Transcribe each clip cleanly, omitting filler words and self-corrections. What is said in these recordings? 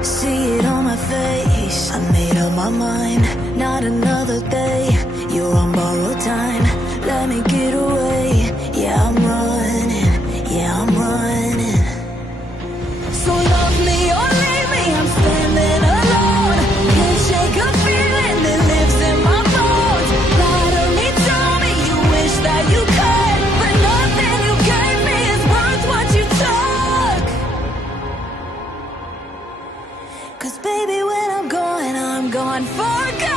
See it on my face, I made up my mind. Not another day, you're on borrowed time. Let me get away, yeah I'm running, yeah I'm running. So love me or leave me, I'm standing alone. Can't shake a feeling that lives in my bones. Lie to me, tell me you wish that you could, but nothing you gave me is worth what you took. 'Cause baby when I'm gone for good.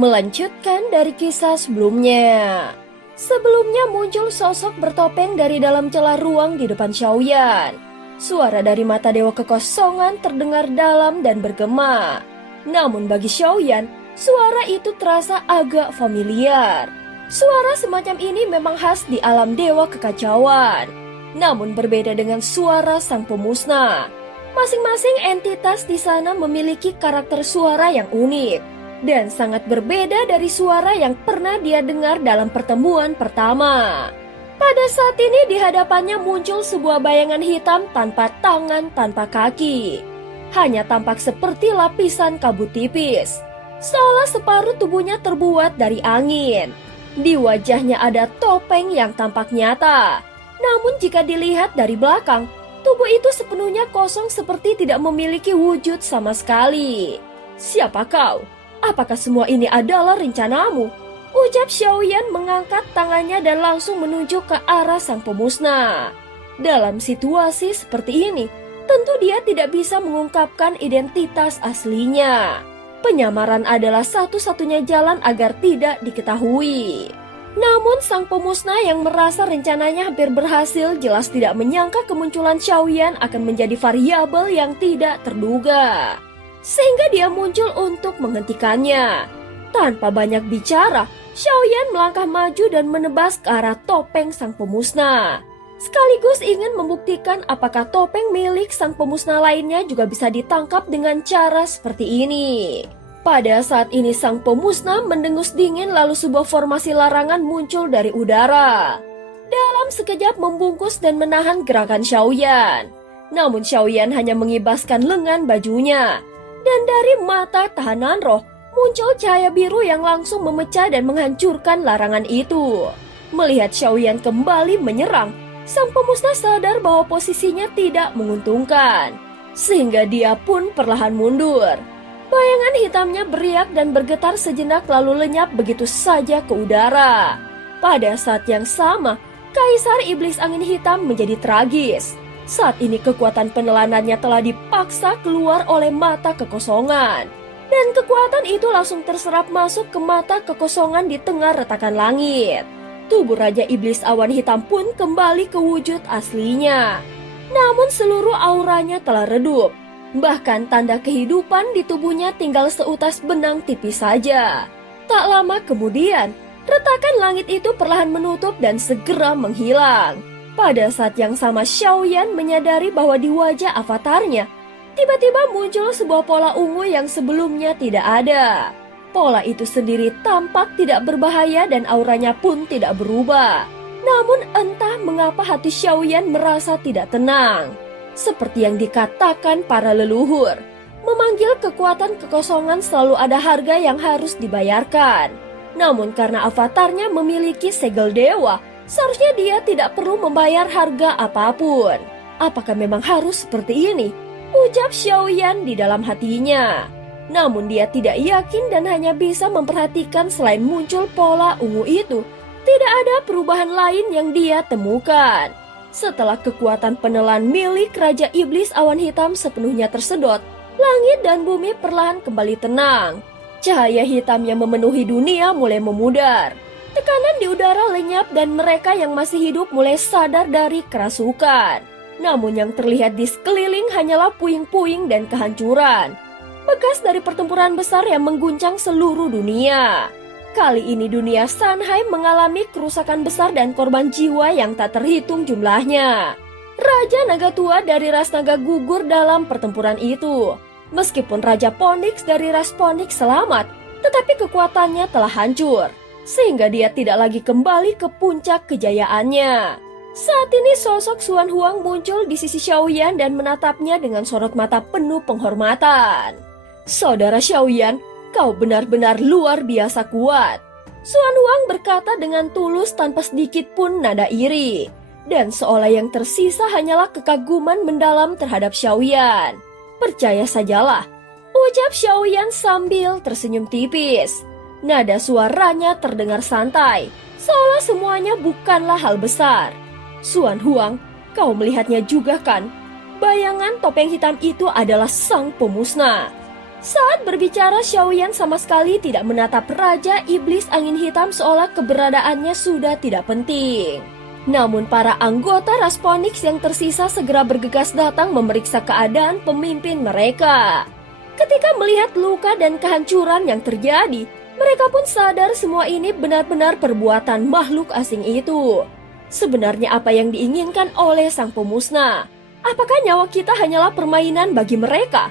Melanjutkan dari kisah sebelumnya. Sebelumnya muncul sosok bertopeng dari dalam celah ruang di depan Xiaoyan. Suara dari mata dewa kekosongan terdengar dalam dan bergema. Namun bagi Xiaoyan, suara itu terasa agak familiar. Suara semacam ini memang khas di alam dewa kekacauan. Namun berbeda dengan suara sang pemusnah. Masing-masing entitas di sana memiliki karakter suara yang unik dan sangat berbeda dari suara yang pernah dia dengar dalam pertemuan pertama. Pada saat ini di hadapannya muncul sebuah bayangan hitam tanpa tangan, tanpa kaki. Hanya tampak seperti lapisan kabut tipis, seolah separuh tubuhnya terbuat dari angin. Di wajahnya ada topeng yang tampak nyata. Namun jika dilihat dari belakang, tubuh itu sepenuhnya kosong seperti tidak memiliki wujud sama sekali. Siapa kau? Apakah semua ini adalah rencanamu? Ucap Xiaoyan mengangkat tangannya dan langsung menunjuk ke arah sang pemusnah. Dalam situasi seperti ini, tentu dia tidak bisa mengungkapkan identitas aslinya. Penyamaran adalah satu-satunya jalan agar tidak diketahui. Namun sang pemusnah yang merasa rencananya hampir berhasil jelas tidak menyangka kemunculan Xiaoyan akan menjadi variabel yang tidak terduga. Sehingga dia muncul untuk menghentikannya. Tanpa banyak bicara, Xiaoyan melangkah maju dan menebas ke arah topeng sang pemusnah. Sekaligus ingin membuktikan apakah topeng milik sang pemusnah lainnya juga bisa ditangkap dengan cara seperti ini. Pada saat ini sang pemusnah mendengus dingin lalu sebuah formasi larangan muncul dari udara. Dalam sekejap membungkus dan menahan gerakan Xiaoyan. Namun Xiaoyan hanya mengibaskan lengan bajunya. Dan dari mata tahanan roh, muncul cahaya biru yang langsung memecah dan menghancurkan larangan itu. Melihat Xiaoyan kembali menyerang, sang pemusnah sadar bahwa posisinya tidak menguntungkan. Sehingga dia pun perlahan mundur. Bayangan hitamnya beriak dan bergetar sejenak lalu lenyap begitu saja ke udara. Pada saat yang sama, Kaisar Iblis Angin Hitam menjadi tragis. Saat ini kekuatan penelanannya telah dipaksa keluar oleh mata kekosongan. Dan kekuatan itu langsung terserap masuk ke mata kekosongan di tengah retakan langit. Tubuh Raja Iblis Awan Hitam pun kembali ke wujud aslinya. Namun seluruh auranya telah redup. Bahkan tanda kehidupan di tubuhnya tinggal seutas benang tipis saja. Tak lama kemudian, retakan langit itu perlahan menutup dan segera menghilang. Pada saat yang sama Xiaoyan menyadari bahwa di wajah avatarnya tiba-tiba muncul sebuah pola ungu yang sebelumnya tidak ada. Pola itu sendiri tampak tidak berbahaya dan auranya pun tidak berubah. Namun entah mengapa hati Xiaoyan merasa tidak tenang. Seperti yang dikatakan para leluhur, memanggil kekuatan kekosongan selalu ada harga yang harus dibayarkan. Namun karena avatarnya memiliki segel dewa, seharusnya dia tidak perlu membayar harga apapun. Apakah memang harus seperti ini? Ucap Xiaoyan di dalam hatinya. Namun dia tidak yakin dan hanya bisa memperhatikan selain muncul pola ungu itu, tidak ada perubahan lain yang dia temukan. Setelah kekuatan penelan milik Raja Iblis Awan Hitam sepenuhnya tersedot, langit dan bumi perlahan kembali tenang. Cahaya hitam yang memenuhi dunia mulai memudar. Tekanan di udara lenyap dan mereka yang masih hidup mulai sadar dari kerasukan. Namun yang terlihat di sekeliling hanyalah puing-puing dan kehancuran. Bekas dari pertempuran besar yang mengguncang seluruh dunia. Kali ini dunia Sanhai mengalami kerusakan besar dan korban jiwa yang tak terhitung jumlahnya. Raja Naga Tua dari ras naga gugur dalam pertempuran itu. Meskipun Raja Ponix dari ras Ponix selamat, tetapi kekuatannya telah hancur, sehingga dia tidak lagi kembali ke puncak kejayaannya. Saat ini sosok Xuan Huang muncul di sisi Xiaoyan dan menatapnya dengan sorot mata penuh penghormatan. "Saudara Xiaoyan, kau benar-benar luar biasa kuat." Xuan Huang berkata dengan tulus tanpa sedikit pun nada iri. Dan seolah yang tersisa hanyalah kekaguman mendalam terhadap Xiaoyan. "Percaya sajalah," ucap Xiaoyan sambil tersenyum tipis. Nada suaranya terdengar santai, seolah semuanya bukanlah hal besar. "Xuan Huang, kau melihatnya juga kan? Bayangan topeng hitam itu adalah sang pemusnah." Saat berbicara, Xiaoyan sama sekali tidak menatap Raja Iblis Angin Hitam seolah keberadaannya sudah tidak penting. Namun para anggota ras Ponix yang tersisa segera bergegas datang memeriksa keadaan pemimpin mereka. Ketika melihat luka dan kehancuran yang terjadi, mereka pun sadar semua ini benar-benar perbuatan makhluk asing itu. Sebenarnya apa yang diinginkan oleh sang pemusnah? Apakah nyawa kita hanyalah permainan bagi mereka?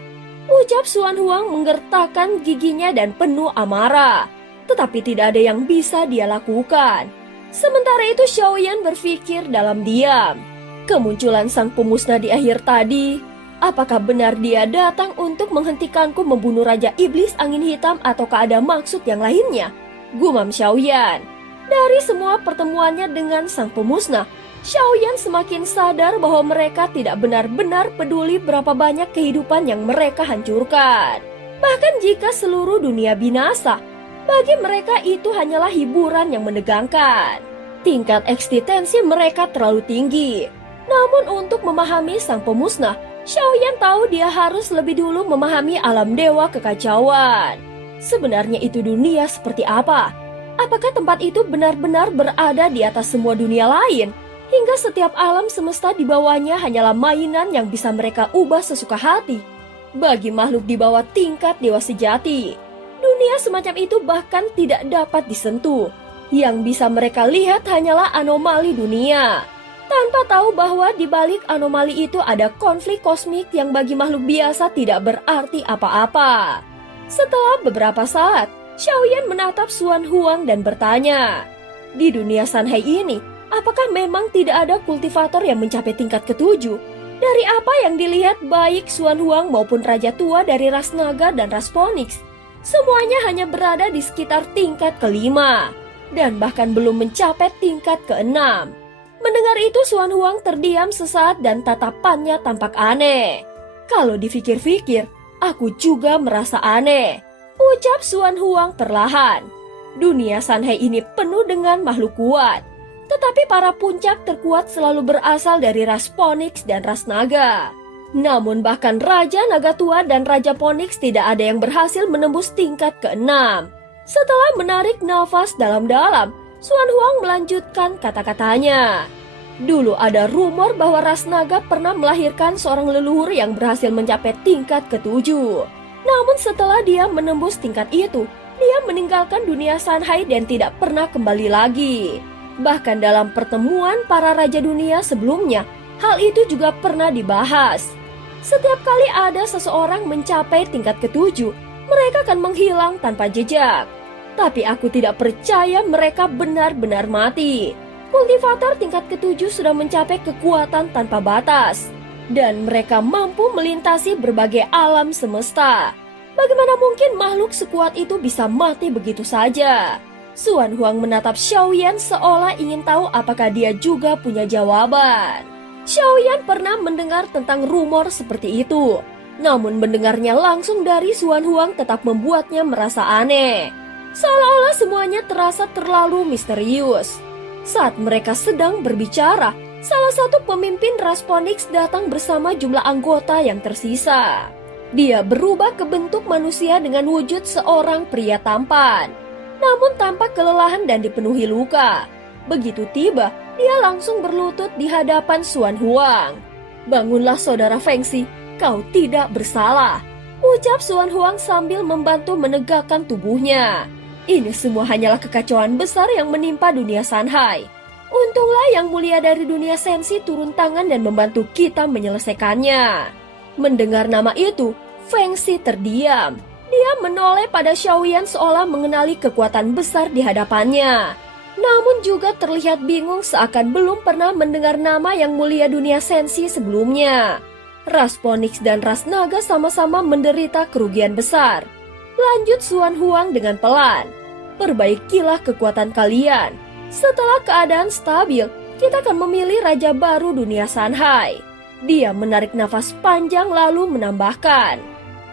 Ucap Xuan Huang menggertakkan giginya dan penuh amarah. Tetapi tidak ada yang bisa dia lakukan. Sementara itu Xiaoyan berpikir dalam diam. Kemunculan sang pemusnah di akhir tadi, apakah benar dia datang untuk menghentikanku membunuh Raja Iblis Angin Hitam ataukah ada maksud yang lainnya? Gumam Xiaoyan. Dari semua pertemuannya dengan sang pemusnah, Xiaoyan semakin sadar bahwa mereka tidak benar-benar peduli berapa banyak kehidupan yang mereka hancurkan. Bahkan jika seluruh dunia binasa, bagi mereka itu hanyalah hiburan yang menegangkan. Tingkat eksistensi mereka terlalu tinggi. Namun untuk memahami sang pemusnah, Xiaoyan tahu dia harus lebih dulu memahami alam dewa kekacauan. Sebenarnya itu dunia seperti apa? Apakah tempat itu benar-benar berada di atas semua dunia lain? Hingga setiap alam semesta di bawahnya hanyalah mainan yang bisa mereka ubah sesuka hati. Bagi makhluk di bawah tingkat dewa sejati, dunia semacam itu bahkan tidak dapat disentuh. Yang bisa mereka lihat hanyalah anomali dunia. Tanpa tahu bahwa di balik anomali itu ada konflik kosmik yang bagi makhluk biasa tidak berarti apa-apa. Setelah beberapa saat, Xiaoyan menatap Xuan Huang dan bertanya, "Di dunia Sanhai ini, apakah memang tidak ada kultivator yang mencapai tingkat ke-7? Dari apa yang dilihat baik Xuan Huang maupun Raja Tua dari ras naga dan ras Ponix, semuanya hanya berada di sekitar tingkat ke-5 dan bahkan belum mencapai tingkat ke-6. Mendengar itu Xuan Huang terdiam sesaat dan tatapannya tampak aneh. "Kalau dipikir-pikir, aku juga merasa aneh," ucap Xuan Huang perlahan. "Dunia Sanhai ini penuh dengan makhluk kuat. Tetapi para puncak terkuat selalu berasal dari ras Ponix dan ras naga. Namun bahkan Raja Naga Tua dan Raja Ponix tidak ada yang berhasil menembus tingkat ke-6. Setelah menarik nafas dalam-dalam, Xuan Huang melanjutkan kata-katanya. "Dulu ada rumor bahwa ras naga pernah melahirkan seorang leluhur yang berhasil mencapai tingkat ke-7. Namun setelah dia menembus tingkat itu, dia meninggalkan dunia Sanhai dan tidak pernah kembali lagi. Bahkan dalam pertemuan para raja dunia sebelumnya, hal itu juga pernah dibahas. Setiap kali ada seseorang mencapai tingkat ke-7, mereka akan menghilang tanpa jejak. Tapi aku tidak percaya mereka benar-benar mati. Kultivator tingkat ke-7 sudah mencapai kekuatan tanpa batas. Dan mereka mampu melintasi berbagai alam semesta. Bagaimana mungkin makhluk sekuat itu bisa mati begitu saja?" Xuan Huang menatap Xiaoyan seolah ingin tahu apakah dia juga punya jawaban. Xiaoyan pernah mendengar tentang rumor seperti itu. Namun mendengarnya langsung dari Xuan Huang tetap membuatnya merasa aneh. Seolah-olah semuanya terasa terlalu misterius. Saat mereka sedang berbicara, salah satu pemimpin ras Ponix datang bersama jumlah anggota yang tersisa. Dia berubah ke bentuk manusia dengan wujud seorang pria tampan. Namun tampak kelelahan dan dipenuhi luka. Begitu tiba, dia langsung berlutut di hadapan Xuan Huang. "Bangunlah saudara Fengxi, kau tidak bersalah," ucap Xuan Huang sambil membantu menegakkan tubuhnya. "Ini semua hanyalah kekacauan besar yang menimpa dunia Sanhai. Untunglah Yang Mulia dari dunia sensi turun tangan dan membantu kita menyelesaikannya. Mendengar nama itu, Feng Xi terdiam. Dia menoleh pada Xiaoyan seolah mengenali kekuatan besar di hadapannya. Namun juga terlihat bingung seakan belum pernah mendengar nama Yang Mulia dunia sensi sebelumnya. Ras Phoenix dan ras naga sama-sama menderita kerugian besar. Lanjut Xuan Huang dengan pelan. Perbaikilah kekuatan kalian. Setelah keadaan stabil, kita akan memilih raja baru dunia Sanhai. Dia menarik nafas panjang lalu menambahkan.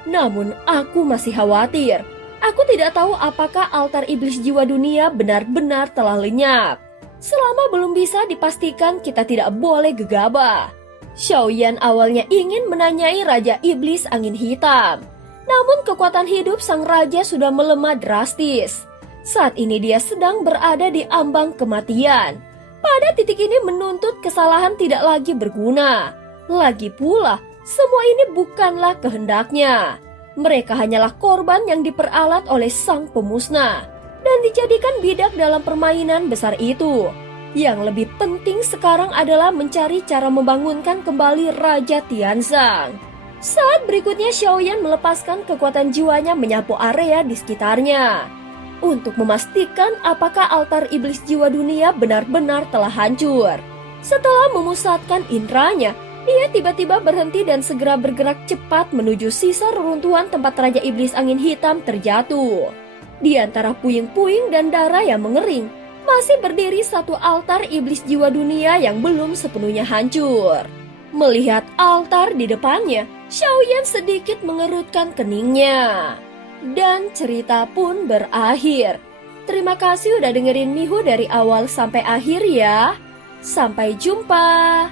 Namun aku masih khawatir. Aku tidak tahu apakah altar iblis jiwa dunia benar-benar telah lenyap. Selama belum bisa dipastikan, kita tidak boleh gegabah. Xiaoyan awalnya ingin menanyai Raja Iblis Angin Hitam. Namun kekuatan hidup sang raja sudah melemah drastis. Saat ini dia sedang berada di ambang kematian. Pada titik ini menuntut kesalahan tidak lagi berguna. Lagi pula, semua ini bukanlah kehendaknya. Mereka hanyalah korban yang diperalat oleh sang pemusnah dan dijadikan bidak dalam permainan besar itu. Yang lebih penting sekarang adalah mencari cara membangunkan kembali Raja Tianzang. Saat berikutnya Xiaoyan melepaskan kekuatan jiwanya menyapu area di sekitarnya untuk memastikan apakah altar iblis jiwa dunia benar-benar telah hancur. Setelah memusatkan indranya, dia tiba-tiba berhenti dan segera bergerak cepat menuju sisa reruntuhan tempat Raja Iblis Angin Hitam terjatuh. Di antara puing-puing dan darah yang mengering, masih berdiri satu altar iblis jiwa dunia yang belum sepenuhnya hancur. Melihat altar di depannya, Xiaoyan sedikit mengerutkan keningnya. Dan cerita pun berakhir. Terima kasih udah dengerin Mihu dari awal sampai akhir ya. Sampai jumpa.